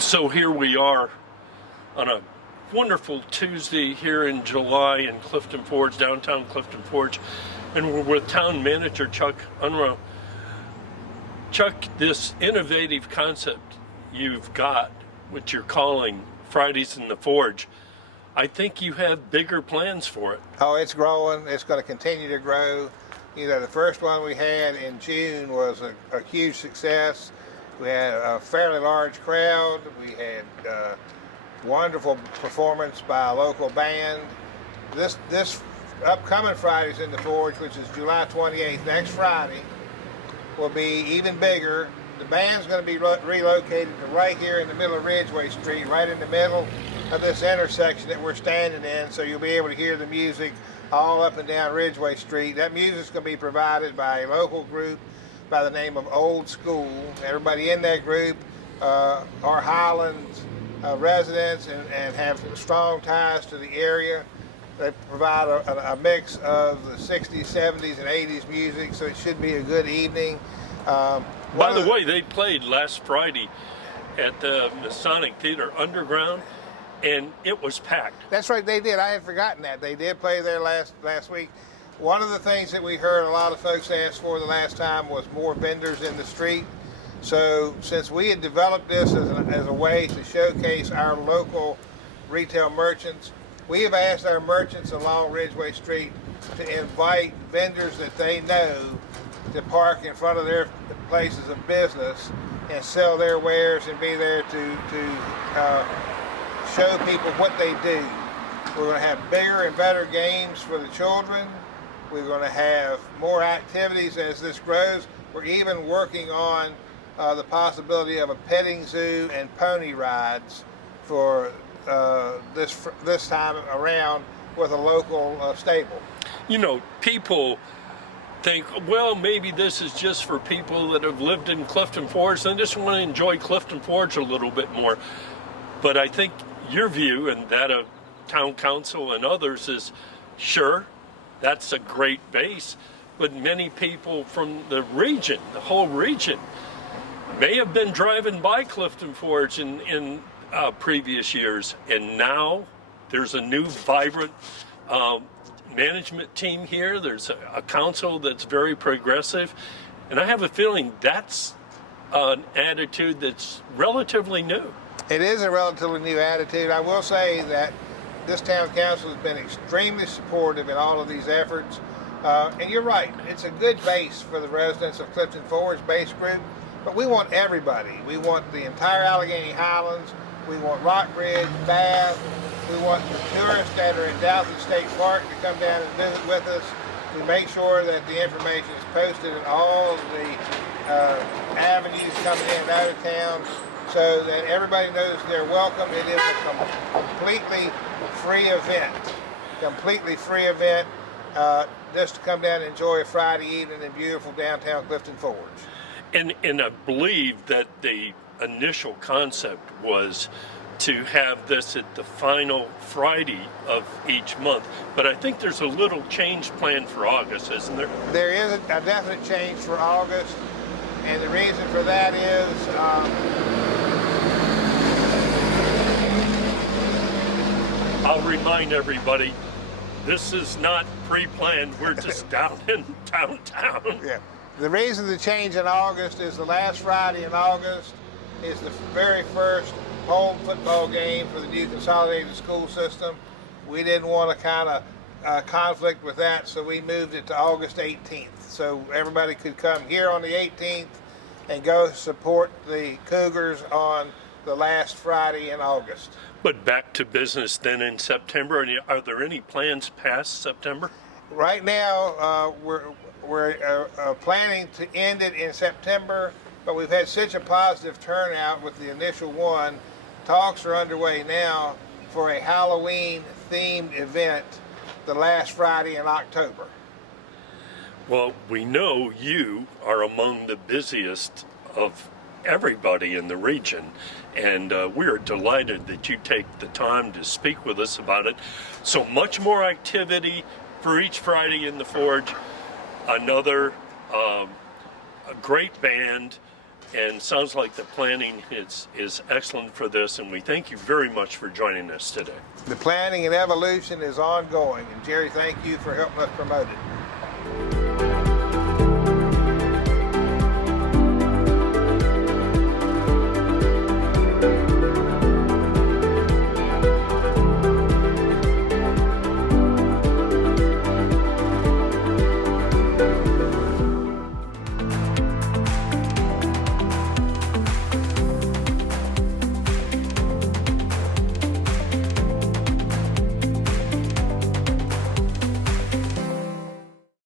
And so here we are on a wonderful Tuesday here in July in Clifton Forge, downtown Clifton Forge, and we're with town manager Chuck Unroe. Chuck, this innovative concept you've got, which you're calling Fridays in the Forge, I think you have bigger plans for it. Oh, it's growing. It's going to continue to grow. You know, the first one we had in June was a huge success. We had a fairly large crowd. We had wonderful performance by a local band. This upcoming Fridays in the Forge, which is July 28th, next Friday, will be even bigger. The band's going to be relocated to right here in the middle of Ridgeway Street, right in the middle of this intersection that we're standing in, so you'll be able to hear the music all up and down Ridgeway Street. That music's going to be provided by a local group by the name of Old School. Everybody in that group are Highlands residents and have strong ties to the area. They provide a mix of the 60s, 70s, and 80s music, so it should be a good evening. By the way, they played last Friday at the Masonic Theater Underground, and it was packed. That's right, they did. I had forgotten that. They did play there last week. One of the things that we heard a lot of folks ask for the last time was more vendors in the street. So since we had developed this as a way to showcase our local retail merchants, we have asked our merchants along Ridgeway Street to invite vendors that they know to park in front of their places of business and sell their wares and be there to show people what they do. We're going to have bigger and better games for the children. We're going to have more activities as this grows. We're even working on the possibility of a petting zoo and pony rides for this time around with a local stable. You know, people think, well, maybe this is just for people that have lived in Clifton Forge and just want to enjoy Clifton Forge a little bit more. But I think your view and that of town council and others is, sure, that's a great base, but many people from the region, the whole region, may have been driving by Clifton Forge in previous years, and now there's a new vibrant management team here. There's a council that's very progressive, and I have a feeling that's an attitude that's relatively new. It is a relatively new attitude. I will say that this town council has been extremely supportive in all of these efforts. And you're right, it's a good base for the residents of Clifton Forge base group, but we want everybody. We want the entire Alleghany Highlands. We want Rockbridge, Bath. We want the tourists that are at Dalton State Park to come down and visit with us. We make sure that the information is posted in all of the avenues coming in and out of town, so that everybody knows they're welcome. It is a completely free event. Completely free event just to come down and enjoy a Friday evening in beautiful downtown Clifton Forge. And I believe that the initial concept was to have this at the final Friday of each month. But I think there's a little change planned for August, isn't there? There is a definite change for August. And the reason for that is I'll remind everybody, this is not pre-planned. We're just down in downtown. Yeah. The reason the change in August is the last Friday in August is the very first home football game for the new consolidated school system. We didn't want to kind of conflict with that, so we moved it to August 18th. So everybody could come here on the 18th and go support the Cougars on the last Friday in August. But back to business then in September. Are there any plans past September? Right now, we're planning to end it in September, but we've had such a positive turnout with the initial one. Talks are underway now for a Halloween-themed event the last Friday in October. Well, we know you are among the busiest of everybody in the region, and we are delighted that you take the time to speak with us about it. So much more activity for each Friday in the Forge. Another a great band, And sounds like the planning is excellent for this, and we thank you very much for joining us today. The planning and evolution is ongoing, and Jerry, thank you for helping us promote it.